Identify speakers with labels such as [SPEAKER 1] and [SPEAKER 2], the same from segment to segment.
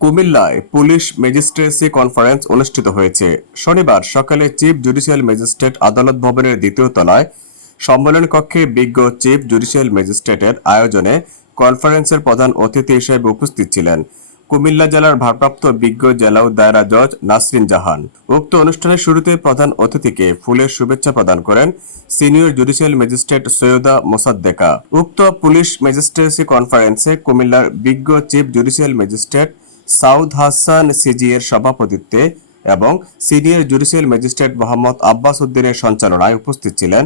[SPEAKER 1] কুমিল্লায় police magistracy conference অনুষ্ঠিত হয়েছে। শনিবার সকালে চিফ জুডিশিয়াল ম্যাজিস্ট্রেট আদালত ভবনের দ্বিতীয় তলায় সম্মেলন কক্ষে বিজ্ঞ চিফ জুডিশিয়াল ম্যাজিস্ট্রেটের আয়োজনে কনফারেন্সের প্রধান অতিথি হিসেবে উপস্থিত ছিলেন কুমিল্লা জেলার ভারপ্রাপ্ত বিজ্ঞ জেলা দায়রা জজ নাসরিন জাহান। উক্ত অনুষ্ঠানের শুরুতে প্রধান অতিথিকে ফুলের শুভেচ্ছা প্রদান করেন senior judicial magistrate Syeda Mosaddeka. উক্ত পুলিশ ম্যাজিস্ট্রেসি কনফারেন্সে কুমিল্লার বিজ্ঞ chief judicial magistrate Saud Hasan CG এর সভাপতিত্বে এবং senior judicial magistrate Mohammad Abbas উদ্দিনের সঞ্চালনায় উপস্থিত ছিলেন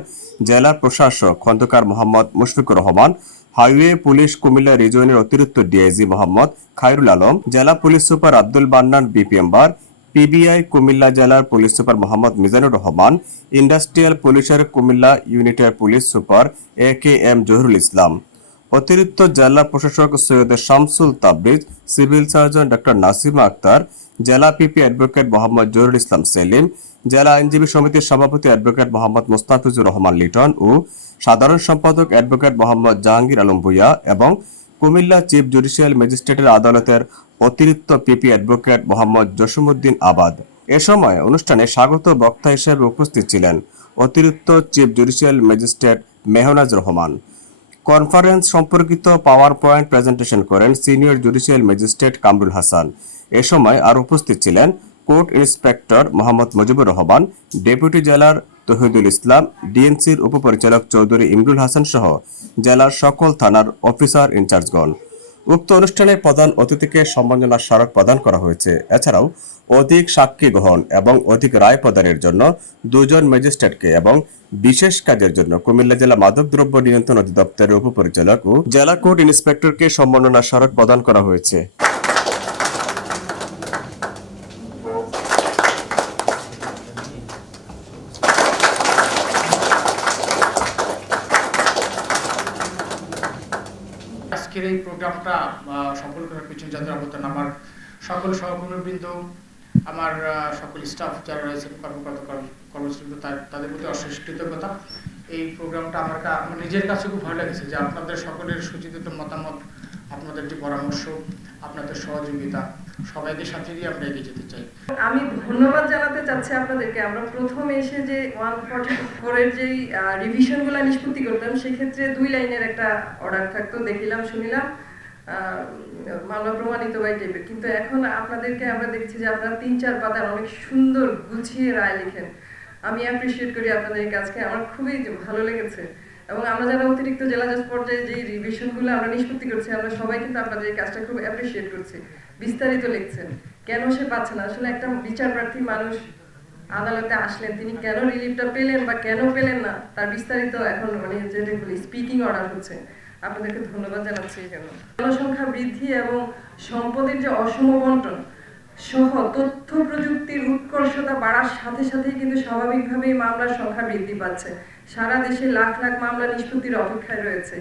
[SPEAKER 1] জেলা প্রশাসক খন্দকার মোহাম্মদ মুশফিকুর রহমান, হাইওয়ে পুলিশ কুমিল্লা রিজনের অতিরিক্ত ডিআইজি মোহাম্মদ খায়রুল আলম, জেলা পুলিশ সুপার আব্দুল বান্নান বিপিএমবার পিবিআই কুমিল্লা জেলার police super Mohammad Mizanur Rahman, industrial পুলিশের কুমিল্লা ইউনিটের police super A K M Zahirul Islam. অতিরিক্ত জেলা প্রশাসক Syed Shamsul Tabriz, civil surgeon doctor Nasima Akhter, জেলা পিপি অ্যাডভোকেট মোহাম্মদ জহুরুল ইসলাম সেলিম, জেলা আইনজীবী সমিতির সভাপতি অ্যাডভোকেট মোহাম্মদ মোস্তাফিজুর রহমান লিটন ও সাধারণ সম্পাদক অ্যাডভোকেট মোহাম্মদ জাহাঙ্গীর আলম ভুইয়া এবং কুমিল্লা চিফ জুডিশিয়াল ম্যাজিস্ট্রেটের আদালতের অতিরিক্ত পিপি অ্যাডভোকেট মোহাম্মদ জসিমউদ্দিন আবাদ। এ সময় অনুষ্ঠানে স্বাগত বক্তা হিসেবে উপস্থিত ছিলেন অতিরিক্ত chief judicial magistrate Mehnaz Rahman. Conference সম্পর্কিত পাওয়ার পয়েন্ট প্রেজেন্টেশন করেন senior judicial magistrate Kamrul Hasan. এ সময় আর উপস্থিত ছিলেন court inspector Mohammad Mujibur Rahman deputy jailer Tahidul Islam ডিএনসির উপপরিচালক চৌধুরী ইমরুল হাসান সহ জেলার সকল থানার অফিসার ইনচার্জগণ উক্ত অনুষ্ঠানে প্রধান অতিথিকে সম্মাননা স্মারক প্রদান করা হয়েছে। এছাড়াও, অধিক সাক্ষী গ্রহণ এবং অধিক রায় প্রদানের জন্য দুজন ম্যাজিস্ট্রেটকে এবং বিশেষ কাজের জন্য কুমিল্লা জেলা মাদকদ্রব্য নিয়ন্ত্রণ অধিদপ্তরের উপপরিচালক ও জেলা কোর্ট ইন্সপেক্টরকে সম্মাননা স্মারক প্রদান করা হয়েছে।
[SPEAKER 2] আজকের এই প্রোগ্রামটা সফল করার পিছনে যাদের অবদান, আমার সকল সহকর্মীবৃন্দ, আমার সকল স্টাফ যারা রয়েছেন, কর্মকর্তা, কর্ম- কর্মচারী তাদের প্রতি অশেষ কৃতজ্ঞতা। এই প্রোগ্রামটা আমার আমার নিজের কাছে খুব ভালো লেগেছে যে আপনাদের সকলের সুচিন্তিত মতামত, আপনাদের যে পরামর্শ, আপনাদের সহযোগিতা সাথে আমরা এগিয়ে যেতে চাই।
[SPEAKER 3] আমি ধন্যবাদ জানাতে চাচ্ছি আপনাদেরকে। আমরা প্রথম এসে যে ওয়ান ফর্টি যেই নিষ্পত্তি করতাম, সেক্ষেত্রে দুই লাইনের একটা অর্ডার থাকতো, দেখিলাম, শুনিলাম। মামলা প্রমাণিত কিন্তু এখন আপনাদেরকে আমরা দেখছি যে আপনারা তিন চার পাতার অনেক সুন্দর গুছিয়ে রায় লিখেন। আমি অ্যাপ্রিসিয়েট করি আপনাদের কাজকে আমার খুবই ভালো লেগেছে। এবং আমরা যারা অতিরিক্ত জেলা জজ পর্যায়ে যে রিভিশনগুলো আমরা নিষ্পত্তি করছি, আমরা সবাই কিন্তু আপনাদের এই কাজটা খুব অ্যাপ্রিসিয়েট করছি। বিস্তারিত লিখছেন, কেন সে পাচ্ছে না? আসলে একটা বিচার প্রার্থী মানুষ আদালতে আসলেন, তিনি কেন রিলিফটা পেলেন বা কেন পেলেন না? তার বিস্তারিত এখন মানে যেটা বলি স্পিকিং অর্ডার হচ্ছে। আপনাদেরকে ধন্যবাদ জানাচ্ছি কেন জনসংখ্যা বৃদ্ধি এবং সম্পদের যে অসম বন্টন সহ তথ্য প্রযুক্তির উৎকর্ষতা বাড়ার সাথে সাথেই কিন্তু স্বাভাবিকভাবেই মামলার সংখ্যা বৃদ্ধি পাচ্ছে। সারা দেশে লাখ লাখ মামলা নিষ্পত্তির অপেক্ষায় রয়েছে।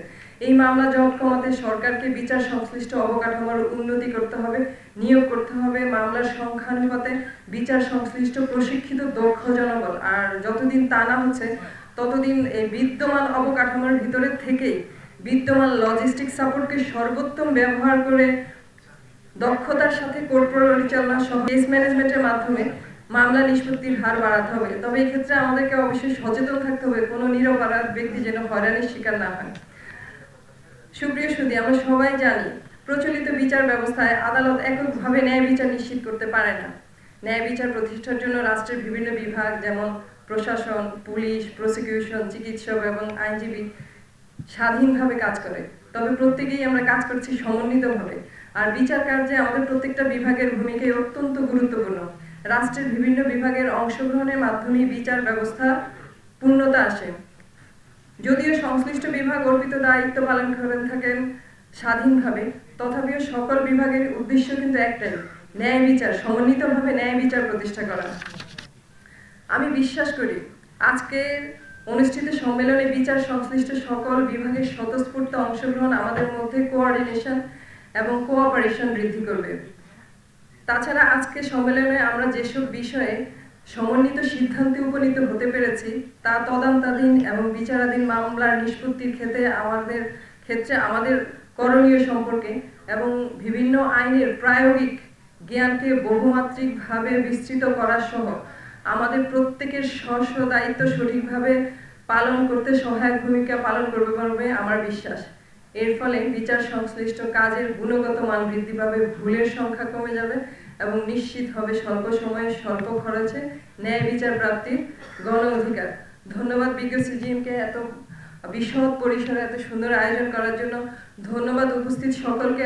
[SPEAKER 3] এই মামলা জট কমাতে সরকারকে বিচার সংশ্লিষ্ট অবকাঠামোর উন্নতি করতে হবে, নিয়োগ করতে হবে, মামলার সংখ্যানুপাতে বিচার সংশ্লিষ্ট প্রশিক্ষিত দক্ষ জনবল। আর যতদিন তা না হচ্ছে, ততদিন এই বিদ্যমান অবকাঠামোর ভিতরে থেকেই বিদ্যমান লজিস্টিক সাপোর্টকে সর্বোত্তম ব্যবহার করে দক্ষতার সাথে কোর্ট পরিচালনা সহ কেস ম্যানেজমেন্টের মাধ্যমে মামলা নিষ্পত্তির হার বাড়াতে হবে। তবে ক্ষেত্রে আমাদেরকে অবশ্যই সচেতন থাকতে হবে। কোনো নিরপরাধ ব্যক্তি যেন হয়রানির শিকার না হয়। সুপ্রিয় সুদী আমরা সবাই জানি প্রচলিত বিচার ব্যবস্থায় আদালত এককভাবে ন্যায় বিচার নিশ্চিত করতে পারে না। ন্যায় বিচার প্রতিষ্ঠার জন্য রাষ্ট্রের বিভিন্ন বিভাগ যেমন প্রশাসন, পুলিশ প্রসিকিউশন চিকিৎসক এবং আইনজীবী স্বাধীনভাবে কাজ করে। তবে প্রত্যেকেই আমরা কাজ করছি সমন্বিতভাবে। আর বিচার কার্যে আমাদের প্রত্যেকটা বিভাগের ভূমিকাই অত্যন্ত গুরুত্বপূর্ণ। রাষ্ট্রের বিভিন্ন বিভাগের অংশগ্রহণের মাধ্যমে বিচার ব্যবস্থা পূর্ণতা আসে। যদিও সংশ্লিষ্ট বিভাগ অর্পিত দায়িত্ব পালন করে থাকেন স্বাধীনভাবে, তথাপিও সকল বিভাগের উদ্দেশ্য কিন্তু একটাই, ন্যায় বিচার, সমন্বিতভাবে ন্যায় বিচার প্রতিষ্ঠা করা। আমি বিশ্বাস করি, আজকের অনুষ্ঠিত সম্মেলনে বিচার সংশ্লিষ্ট সকল বিভাগের স্বতঃস্ফূর্ত অংশগ্রহণ আমাদের মধ্যে কোঅর্ডিনেশন এবং কোঅপারেশন বৃদ্ধি করবে। তাছাড়া আজকে সম্মেলনে আমরা যেসব বিষয়ে সমন্বিত সিদ্ধান্তে উপনীত হতে পেরেছি, তা তদন্তাধীন এবং বিচারাধীন মামলার নিষ্পত্তির ক্ষেত্রে আমাদের ক্ষেত্রে আমাদের করণীয় সম্পর্কে এবং বিভিন্ন আইনের প্রায়োগিক জ্ঞানকে বহুমাত্রিকভাবে বিস্তৃত করা সহ আমাদের প্রত্যেকের স্ব দায়িত্ব সঠিকভাবে পালন করতে সহায়ক ভূমিকা পালন করবে বলবে আমার বিশ্বাস। এর ফলে বিচার সংশ্লিষ্ট কাজের গুণগত মান বৃদ্ধি পাবে, ভুলের সংখ্যা কমে যাবে এবং নিশ্চিত হবে স্বল্প সময়ে স্বল্প খরচে ন্যায় বিচার প্রাপ্তির গণ অধিকার। ধন্যবাদ বিজ্ঞ সিজিএমকে এত বিশদ পরিসরে এত সুন্দর আয়োজন করার জন্য। ধন্যবাদ উপস্থিত সকলকে।